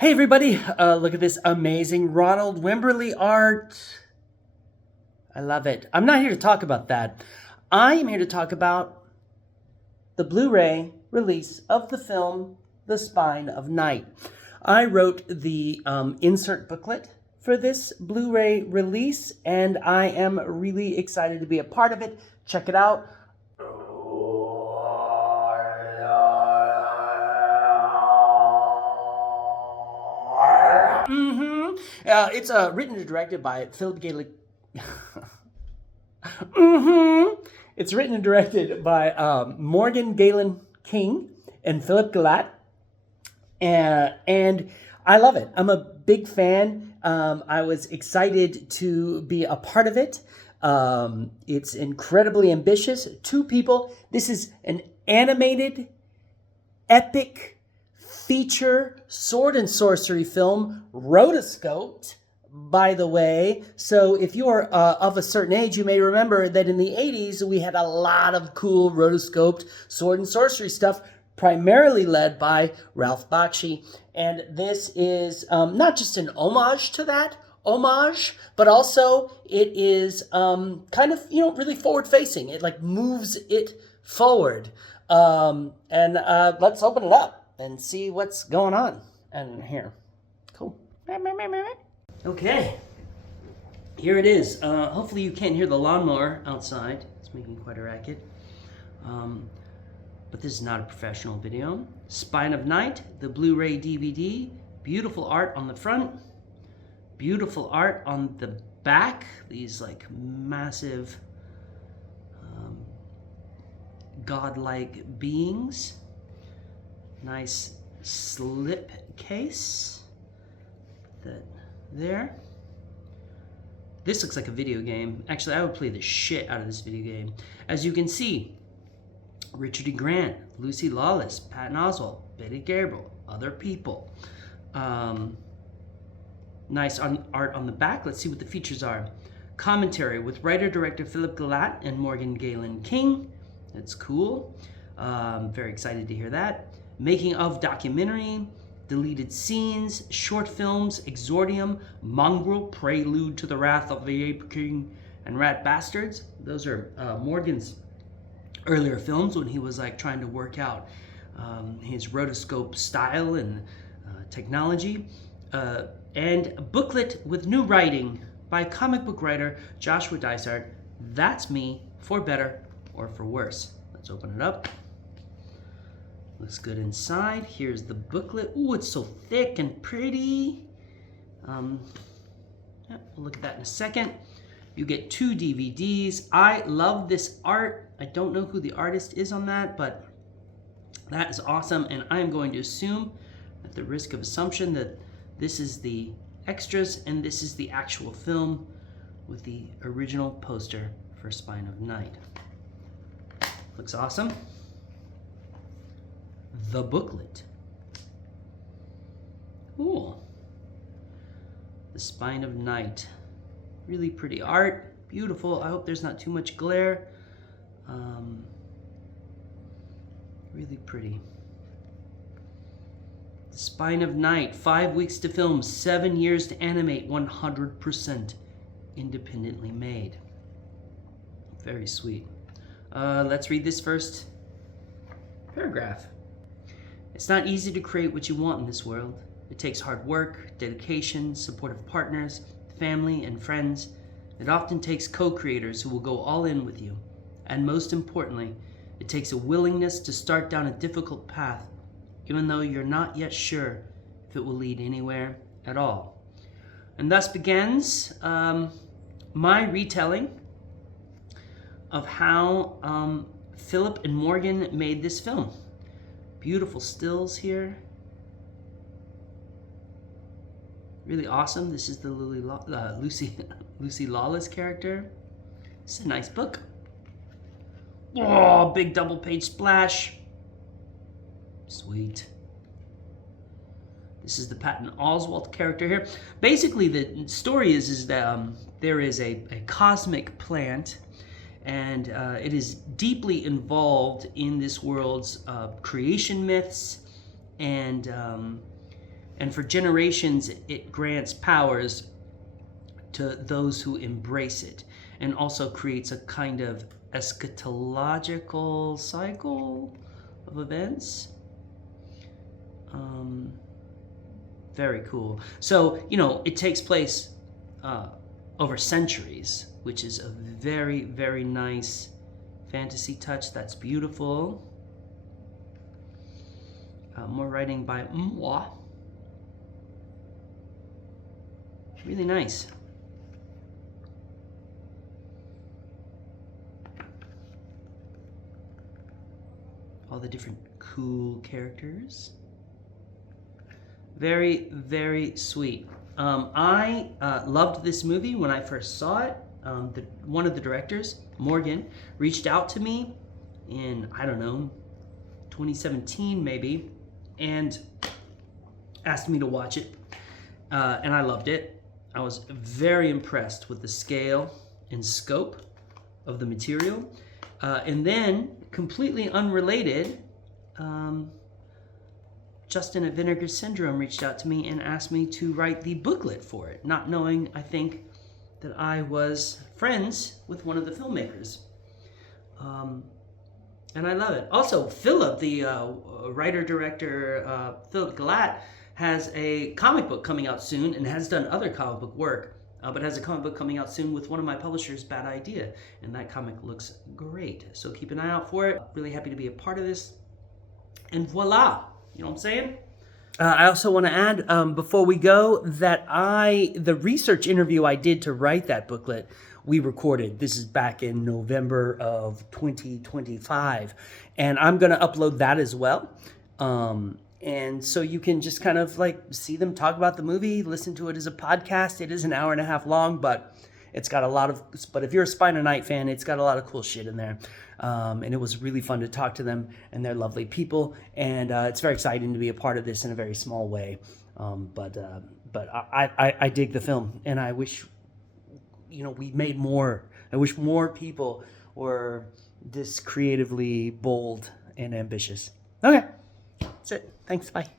Hey everybody, look at this amazing Ronald Wimberly art. I love it. I'm not here to talk about that. I am here to talk about the Blu-ray release of the film The Spine of Night. I wrote the insert booklet for this Blu-ray release, and I am really excited to be a part of it. Check it out. It's written and directed by Philip Galen. It's written and directed by Morgan Galen King and Philip Gelatt. And I love it. I'm a big fan. I was excited to be a part of it. It's incredibly ambitious. Two people. This is an animated, epic feature sword and sorcery film, rotoscoped, by the way. So if you're of a certain age, you may remember that in the 80s, we had a lot of cool rotoscoped sword and sorcery stuff, primarily led by Ralph Bakshi. And this is not just an homage to that, but also it is kind of, really forward-facing. It like moves it forward. Let's open it up and see what's going on in here. Cool. Okay. Here it is. Hopefully you can't hear the lawnmower outside. It's making quite a racket. But this is not a professional video. Spine of Night, the Blu-ray DVD. Beautiful art on the front. Beautiful art on the back. These like massive godlike beings. Nice slip case. That there. This looks like a video game. Actually, I would play the shit out of this video game. As you can see, Richard E. Grant, Lucy Lawless, Patton Oswalt, Betty Gabriel, other people. Nice art on the back. Let's see what the features are. Commentary with writer-director Philip Gelatt and Morgan Galen King. That's cool. Very excited to hear that. Making of documentary, deleted scenes, short films, exordium, mongrel, prelude to the wrath of the ape king, and rat bastards. Those are Morgan's earlier films when he was like trying to work out his rotoscope style and technology. And a booklet with new writing by comic book writer Joshua Dysart. That's me, for better or for worse. Let's open it up. Looks good inside. Here's the booklet. Ooh, it's so thick and pretty. We'll look at that in a second. You get 2 DVDs. I love this art. I don't know who the artist is on that, but that is awesome. And I'm going to assume, at the risk of assumption, that this is the extras and this is the actual film with the original poster for Spine of Night. Looks awesome. The booklet. Ooh. The Spine of Night. Really pretty art. Beautiful. I hope there's not too much glare. Really pretty. The Spine of Night. 5 weeks to film. 7 years to animate. 100% independently made. Very sweet. Let's read this first paragraph. It's not easy to create what you want in this world. It takes hard work, dedication, supportive partners, family, and friends. It often takes co-creators who will go all in with you. And most importantly, it takes a willingness to start down a difficult path, even though you're not yet sure if it will lead anywhere at all. And thus begins my retelling of how Philip and Morgan made this film. Beautiful stills here. Really awesome. This is the Lucy Lawless character. It's a nice book. Oh, big double page splash. Sweet. This is the Patton Oswalt character here. Basically, the story is that there is a cosmic plant, and it is deeply involved in this world's creation myths and and for generations it grants powers to those who embrace it, and also creates a kind of eschatological cycle of events. Very cool. So, you know, it takes place over centuries, which is a very, very nice fantasy touch. That's beautiful. More writing by moi. Really nice. All the different cool characters. Very, very sweet. I loved this movie when I first saw it. One of the directors, Morgan, reached out to me in, I don't know, 2017 maybe, and asked me to watch it. And I loved it. I was very impressed with the scale and scope of the material. And then, completely unrelated, Justin at Vinegar Syndrome reached out to me and asked me to write the booklet for it, not knowing, I think, that I was friends with one of the filmmakers. And I love it. Also, Philip, the writer-director, Philip Gelatt, has a comic book coming out soon and has done other comic book work, but has a comic book coming out soon with one of my publishers, Bad Idea, and that comic looks great. So keep an eye out for it. Really happy to be a part of this. And voila! You know what I'm saying? I also want to add, before we go, that the research interview I did to write that booklet, we recorded. This is back in November of 2025. And I'm going to upload that as well. And so you can just kind of like see them talk about the movie, listen to it as a podcast. It is an hour and a half long, but it's got a lot of, but if you're a Spine Night fan, it's got a lot of cool shit in there. And it was really fun to talk to them, and they're lovely people. And it's very exciting to be a part of this in a very small way. But I dig the film, and I wish, you know, we made more. I wish more people were this creatively bold and ambitious. Okay, that's it. Thanks, bye.